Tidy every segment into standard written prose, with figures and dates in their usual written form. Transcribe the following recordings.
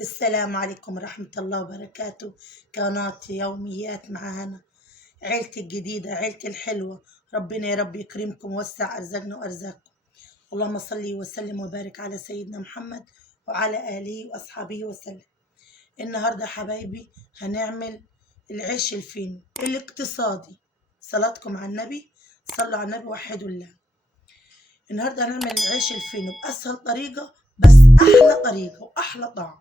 السلام عليكم ورحمة الله وبركاته. قناة يوميات مع هنا، عيلتي الجديدة، عيلتي الحلوة. ربنا يا رب يكرمكم ووسع أرزاقنا وأرزاقكم. اللهم صل وسلم وبارك على سيدنا محمد وعلى آله وأصحابه وسلم. النهاردة حبايبي هنعمل العيش الفينو الاقتصادي. صلاتكم على النبي، صلوا على النبي، وحدوا الله. النهاردة هنعمل العيش الفينو بأسهل طريقة، بس أحلى طريقة وأحلى طعم.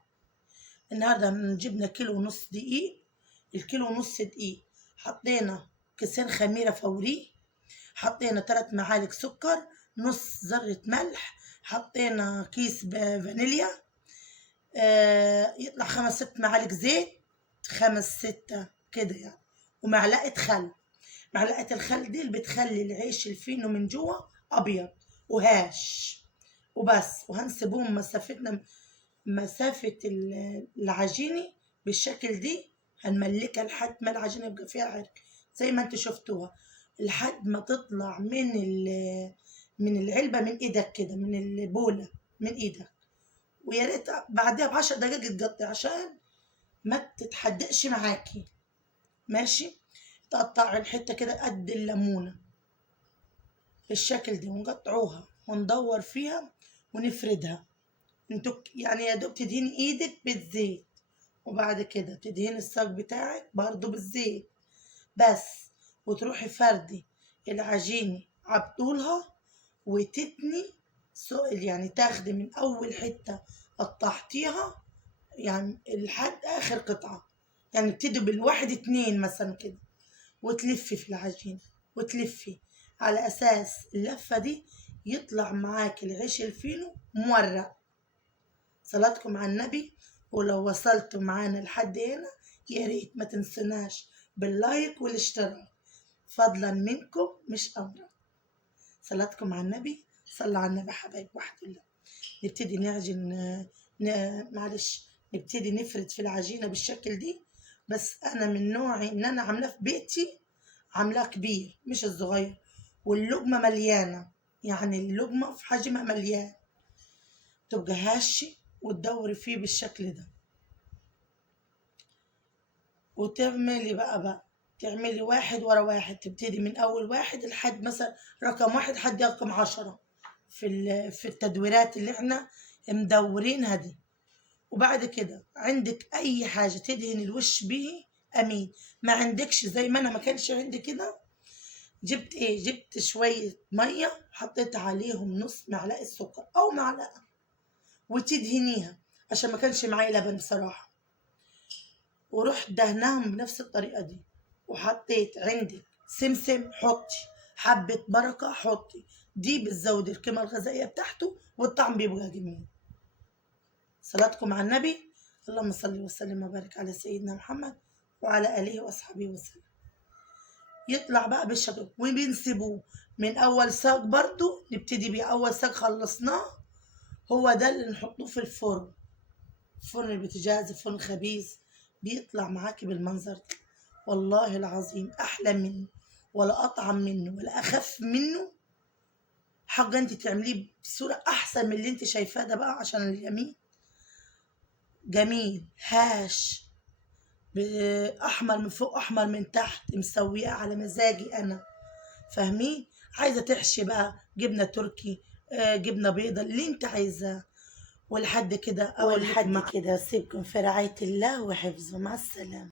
النهارده جبنا كيلو ونص دقيق. الكيلو ونص دقيق حطينا كيسين خميرة فوري، حطينا 3 معالق سكر، نص ذرة ملح، حطينا كيس فانيليا، يطلع 5 6 معالق زيت، 5 6 كده يعني، ومعلقة خل. معلقة الخل دي اللي بتخلي العيش الفينو من جوه أبيض وهاش وبس. وهنسيبوهم مسافة العجينة بالشكل دي، هنملكها لحد ما العجينة يبقى فيها عرق زي ما انتوا شفتوها، لحد ما تطلع من العلبة من ايدك كده، من البولة من ايدك. ويا ريت بعدها ب10 دقايق تقطع عشان ما تتحدقش معاكي. ماشي. تقطع الحتة كده قد الليمونة بالشكل دي، ونقطعوها وندور فيها ونفردها. انتوا يعني يا دوب تدهني ايدك بالزيت، وبعد كده تدهني الصاج بتاعك برضو بالزيت بس، وتروحي فردي العجينة عبطولها وتتني سؤال، يعني تاخدي من اول حتة قطعتيها يعني لحد اخر قطعة، يعني ابتدي بالواحد 2 مثلا كده، وتلفي في العجينة وتلفي على اساس اللفة دي يطلع معاك العيش الفينو مورق. صلاتكم على النبي. ولو وصلتوا معانا لحد هنا يا ريت ما تنسوناش باللايك والاشتراك، فضلا منكم مش امرا. صلاتكم على النبي، صلوا على النبي حبايب، وحد الله. نبتدي نعجن، نبتدي نفرد في العجينة بالشكل دي. بس انا من نوعي ان انا عاملاه في بيتي، عاملاه كبير مش الصغير، واللقمة مليانة، يعني اللقمة في حجمها مليان، تبقى هاشة وتدوري فيه بالشكل ده. وتعملي بقى تعملي واحد ورا واحد، تبتدي من اول واحد لحد مثلا رقم 1 لحد رقم 10 في التدويرات اللي احنا مدورينها دي. وبعد كده عندك اي حاجة تدهن الوش بيه امين. ما عندكش زي ما انا ما كانش عندي كده، جبت شوية مية وحطيت عليهم نص معلقة سكر او معلقة، وتدهنيها عشان ما كانش معايا لبن بصراحة، ورحت دهناهم بنفس الطريقة دي. وحطيت عندك سمسم حطي، حبة بركة حطي، دي بتزود القيمة الغذائية بتاعته والطعم بيبقى جميل. صلاتكم على النبي. اللهم صل وسلم وبارك على سيدنا محمد وعلى آله وأصحابه وسلم. يطلع بقى بالشكل، وبنسيبوه من أول ساق برضو، نبتدي بيه أول ساق خلصناه، هو ده اللي نحطوه في الفرن. فرن البوتاجاز، فرن خبيث، بيطلع معاكي بالمنظر ده. والله العظيم احلى منه، ولا اطعم منه، ولا اخف منه. حاجه انت تعمليه بصوره احسن من اللي انت شايفاه ده بقى، عشان اليمين جميل هاش، احمر من فوق احمر من تحت، مسويه على مزاجي انا. فاهمين؟ عايزه تحشي بقى جبنه تركي، جبنه بيضه، اللي انت عايزاه. ولحد كده سيبكم في رعاية الله وحفظه. مع السلامة.